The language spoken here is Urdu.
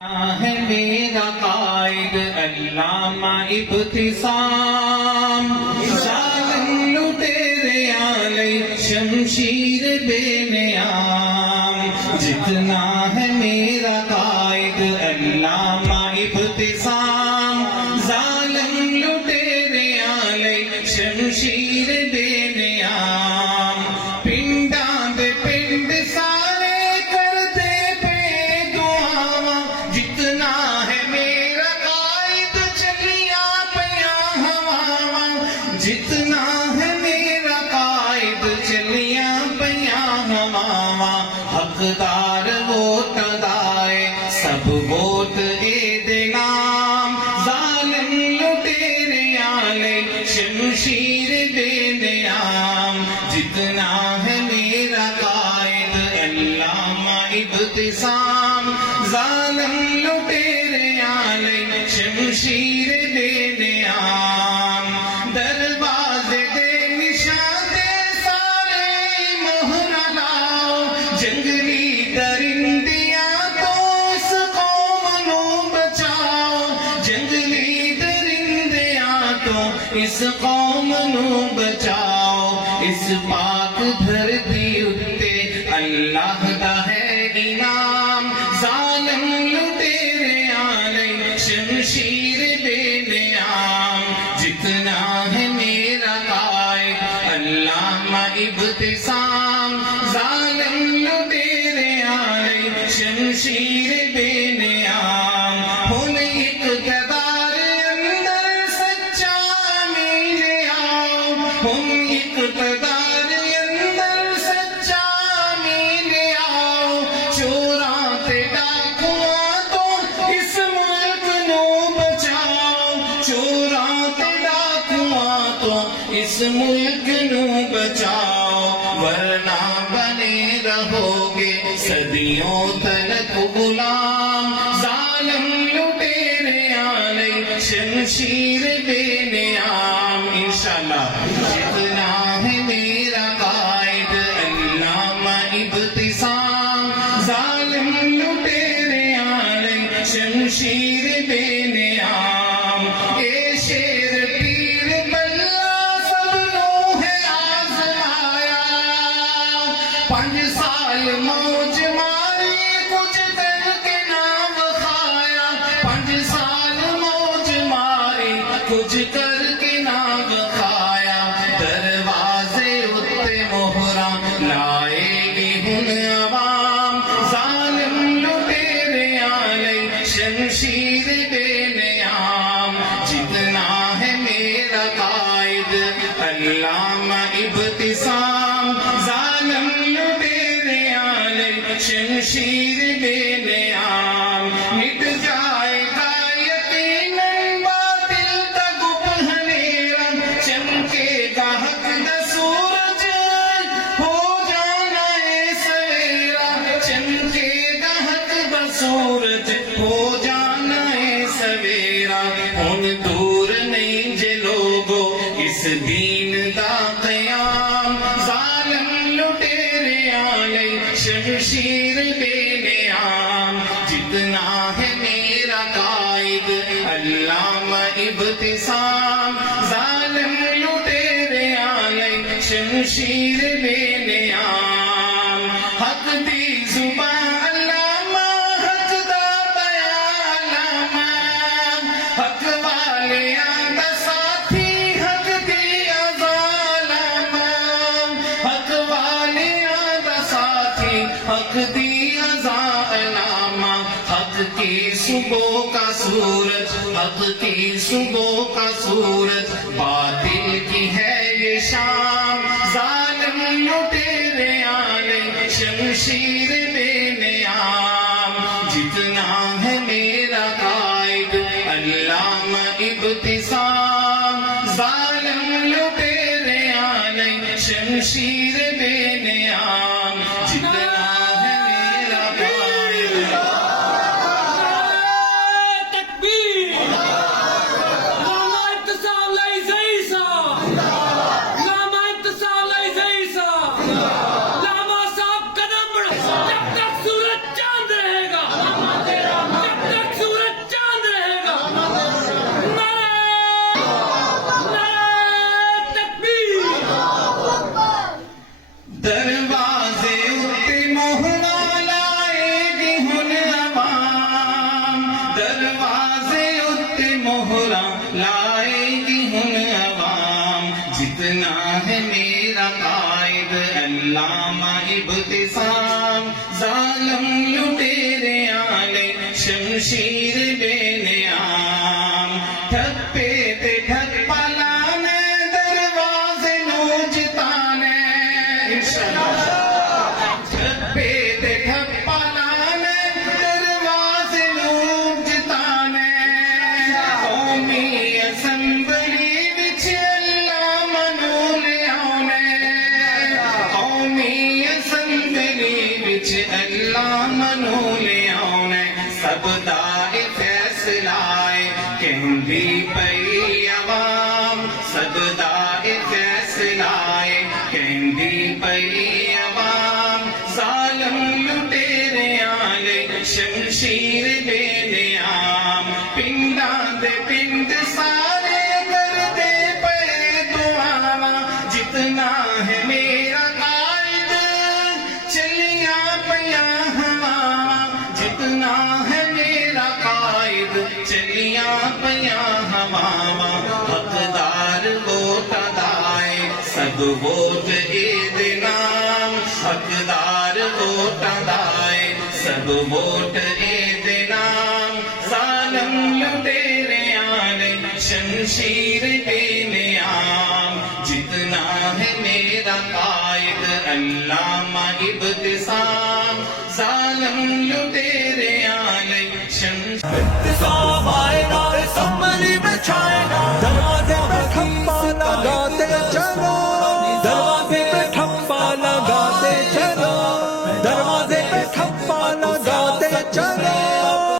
ہے میرا قائد علامہ ابتسام، ظالم لٹیرے علیہ شمشیر بے نیام۔ جتنا ہے میرا قائد علامہ ابتسام، ظالم لٹیرے علیہ شمشیر بے نیام۔ پنڈاں دے پنڈ سارے کرتے پہ دعاواں، جتنا ہے میرا قائد چلیاں پیاں ہواواں، جتنا ہے میرا قائد چلیاں پیاں ہواواں۔ حقدار ووٹ دائے سب ووٹ اے دے نام، ظالم لٹیرے علیہ شمشیر بے نیام۔ جتنا ہے میرا قائد علامہ ابتسام، ظالم لٹیرے علیہ شمشیر بے نیام۔ دروازے دے نشاں دے سارے مہر لاؤ، جنگلی درندیاں تو اس قوم نو بچاؤ، جنگلی درندیاں تو اس قوم نو بچاؤ۔ اس پاک دھرتی اتے اللہ دا ہے انعام، ظالم لٹیرے علیہ شمشیر بے نیام۔ جتنا ہے میرا قائد علامہ ابتسام، ظالم لٹیرے علیہ شمشیر بے نیام۔ ہن اقتدار اندر سچا امین آؤ، ہن اقتدار اندر سچا امین آؤ۔ چوراں تے ڈاکواں تو اس ملک نو بچاؤ، چوراں تے ڈاکواں تو اس ملک نو بچاؤ، ورنہ بنے رہو گے صدیوں تلک غلام، ظالم لٹیرے علیہ شمشیر بے نیام۔ انشاءاللہ جتنا ہے میرا قائد علامہ ابتسام، ظالم لٹیرے علیہ شمشیر بے نیام۔ اے شیر پیر بلّہ سب نو ہے آزمایا، 5 سال موج ماری کچھ کر کے نام کھایا، 5 سال موج ماری کچھ کر کے نام کھایا۔ دروازے اتے مہراں لائے گی ہن عوام، ظالم لٹیرے علیہ شمشیر بے نیام۔ جتنا ہے میرا قائد علامہ ابتسام، ظالم لٹیرے علیہ شمشیر بے نیام۔ مٹ جائے گا یقیناً باطل کا گپ اندھیرا، چمکے گا حق دا سورج ہو جانا ہے سویرا، چمکے گا حق دا سورج ہو جانا ہے سویرا۔ ہن دور نہیں جے لوگو اس دین دا قیام، ظالم لٹیرے علیہ شمشیر بے نیام۔ جتنا ہے میرا قائد علامہ ابتسام، ظالم لٹیرے علیہ شمشیر بے نیام۔ حق دی زبان علامہ، حق دا بیان علامہ، حق والیاں دا ساتھی، حق دی اذان علامہ، حق والیاں دا ساتھی، حق دی اذان علامہ۔ حق کی صبح کا سورج، حق کی صبح کا سورج، باطل کی ہے یہ شام، ظالم لٹیرے علیہ شمشیر بے نیام۔ جتنا ہے میرا قائد علامہ ابتسام، ظالم لٹیرے علیہ شمشیر بے نیام۔ جتنا ہے میرا قائد تکبیر علامہ ابتسام لئی زیسا، علامہ ابتسام لئی زیسا، علامہ صاحب قدم بڑھ، جب تک سورج چاند رہے گا، جب تک اسلام نو لے آنے سب دا فیصلہ کہندی پئی عوام سب دا فیصلہ کہندی پئی عوام ظالم لٹیریاں لے شمشیر بے نیام پنڈاں دے پنڈ سارے کردے پئے دعاواں جتنا ہے میرا قائد چلیاں پیاں ہواواں جتنا ہے میرا قائد چلیاں پیاں ہواواں حقدار ووٹ دائے سب ووٹ عید نام حقدار ووٹ دائے سب ووٹ عید نام ظالم لٹیریاں نے شمشیر بے نیام جتنا ہے میرا قائد علامہ ابتسام ظالم لٹیریاں نے شمشیر